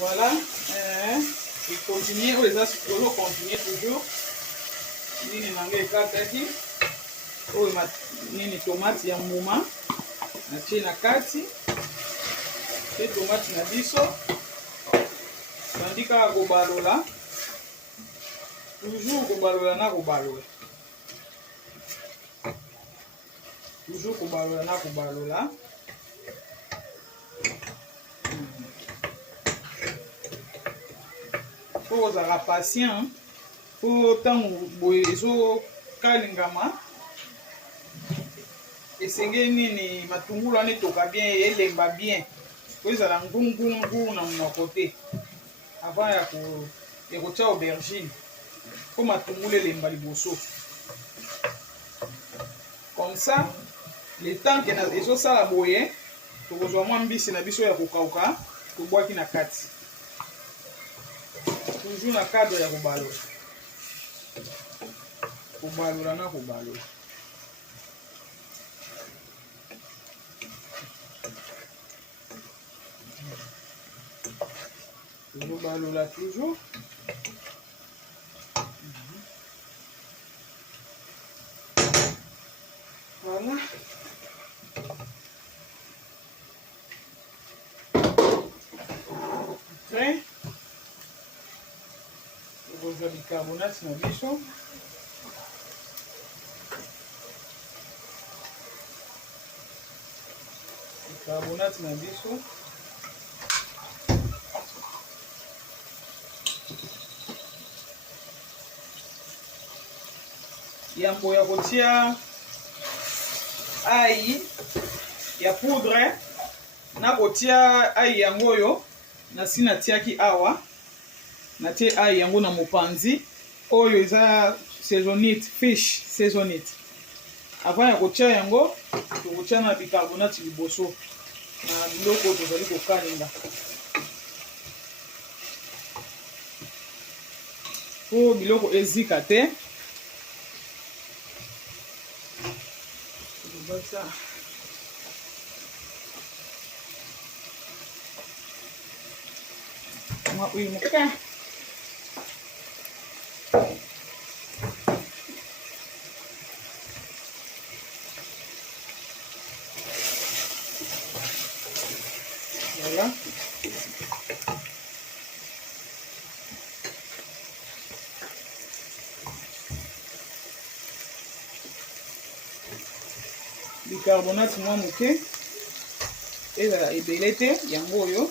Voilà. Et continuer, on les a continuer toujours. Nini nange ekataki. Oyo nini tomate ya mbuma. Natie na kati. Te tomate na biso. Tandika kobalola. Toujours kobalola na kobalola. Toujours kobalola na kobalola. Faut ozala patient. Faut tant boye ezo kalingama. Esengeli nini matungulu ane toka bien elemba bien. Faut ezala ngungu na monoko te. Avant ya kotia aubergine. Faut matungulu elemba liboso. Comme ça, le temps que ezo sala boye, tokozwa mwa mbisi na biso ya kokauka, tobwaki na kati. Toujours na cadre ya kobalola. Kobalola na kobalola. Toujours balola toujours. Voilà. Après, on va bicarbonate na biso. Bicarbonate na biso. Yambo ya kotia ail ya poudre na kotia ail yango yo na sina tiaki awa na tie ail yango na mopanzi oyo eza saisonite fish saisonite avant ya kotia yango tokotia na bicarbonate liboso na biloko tozali kokalinga po biloko ezika te. Ça. Moi, oui, mon frère. Voilà. Bicarbonate mwa moke ezala ebele te yango oyo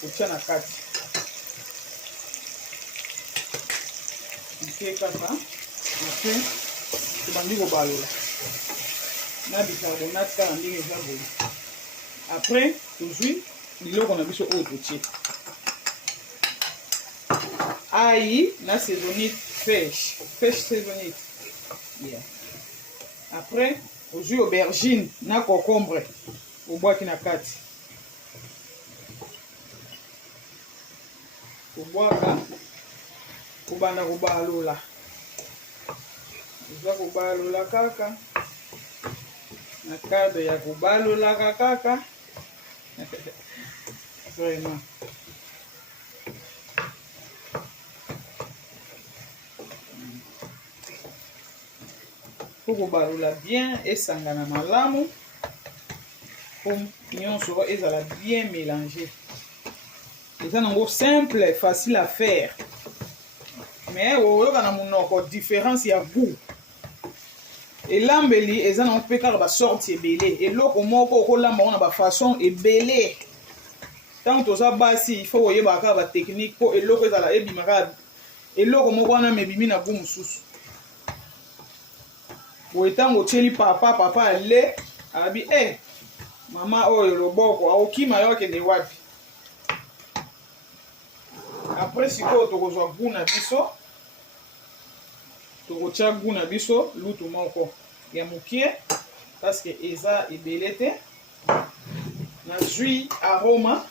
kotia na kati moke kaka moke tobandi kobalola na bicarbonate kaka ndenge eza boye. Après tozwi biloko na biso oyo totie ail na saisonite fish saisonite. Yeah. Après ozwi aubergine na concombre obwaki na kati obwaka kobanda kobalola eza kobalola kaka na cadre ya kobalolaka kaka vraiment. Faut kobalola bien esangana malamu po nyonso ezala bien mélangé. Eza nango simple facile à faire mais oyoka na monoko différence ya goût elambeli eza nango mpe kaka basorte ebele eloko moko okolamba ngo na bafaçon ebele ntango toza basi il faut oyeba kaka batechnique po eloko ezala ebimaka eloko moko wana mebimi na goût mosusu. Oetango otieli papa ale abi mama oyo loboko aokima yo akende wapi. Après sikoyo tokozwa goût na biso tokotia goût na biso lutu moko ya mokie parce que eza ebele te nazwi aroma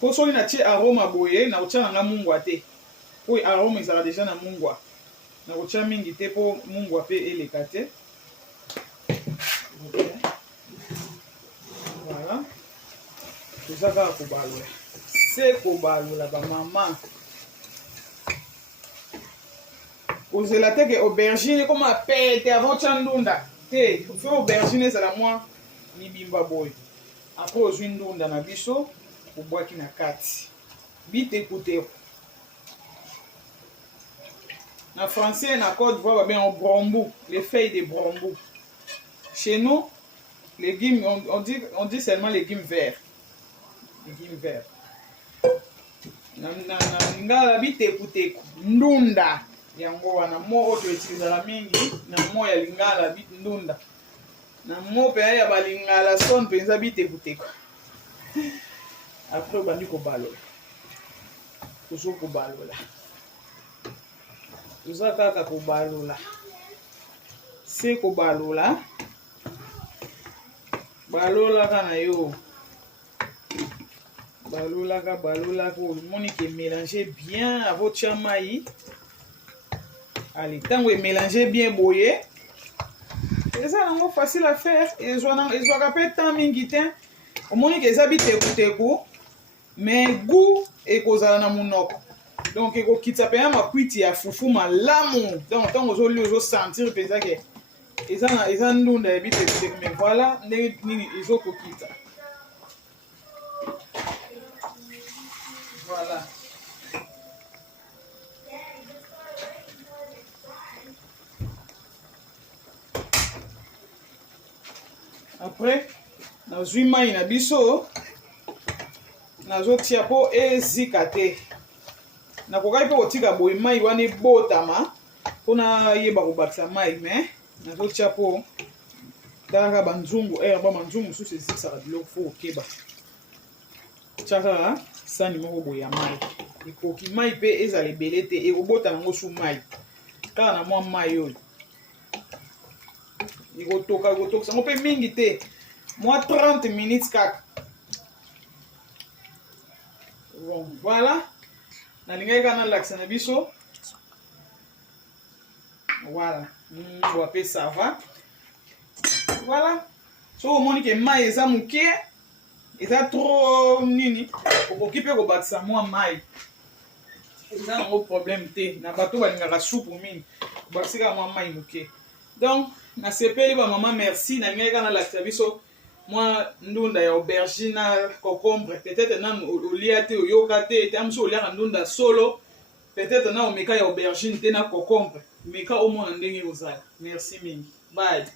po soki natie aroma boye nakotia nanga mungwa te oyo aroma ezala deja na mungwa nakotia mingi te po mungwa pe eleka te. Voilà toza kaka kobalola se kobalola ba mama ozela te ke aubergine comme apete avant tia ndunda te fe aubergine ezala mwa libimba boye apres ozwi ndunda na biso obwaki na kati bitekuteko na français na Côte d'Ivoire babenga brombu, les feuilles de brombu. Chez nous légumes on dit seulement légumes verts. Légumes verts. Na ngala bitekuteko ndunda yango wana mo oto utilizala mingi na mo ya lingala ndunda na mo pe ya balingala son penza bitekuteko après bandi kobalola toujours kobalola toza kaka kobalola se kobalola balolaka na yo balolaka omoni ke mélanger bien avant tia mai allez ntango emélanger bien boye eza nango facile à faire ezwaka mpe temps mingi te omoni ke eza bitekuteko mais goût ekozala na munoko donc ekokitisa mpenza makwiti ya fufu malamu donc ntango ozolia ozosentir mpenza ke eza ndunda ya bitekuteko mais voilà ndenge nini ezokokita voilà après nazwi mai na biso nazotia mpo ezika te nakokaki mpe kotika boye mai wana ebotama mpona yeba kobakisa mai me nazotia mpo talaka banzungu banzungu mosusu ezikisaka biloko fo kokeba tiaka sani moko boye ya mai ekoki mai mpe ezala ebele te ekobota nango su mai kaka na mwa mai oyo ekotokisa yango mpe mingi te mwa 30 minutes kaka bon voilà nalingaki kaka nalakisa na biso voilà boape ça va voilà soki omoni ke mai eza moke eza trop nini okoki mpe kobakisa mwa mai eza nango problème te na bato balingaka supu mingi kobakisi kaka mwa mai moke donc nasepeli bamama merci nalingaki kaka nalakisa biso mwa ndunda ya aubergine na concombre peut-être nanu olia te oyoka te te mosu oliaka ndunda solo peut-être na omeka ya aubergine te na concombre meka omona ndenge ozala merci mingi bye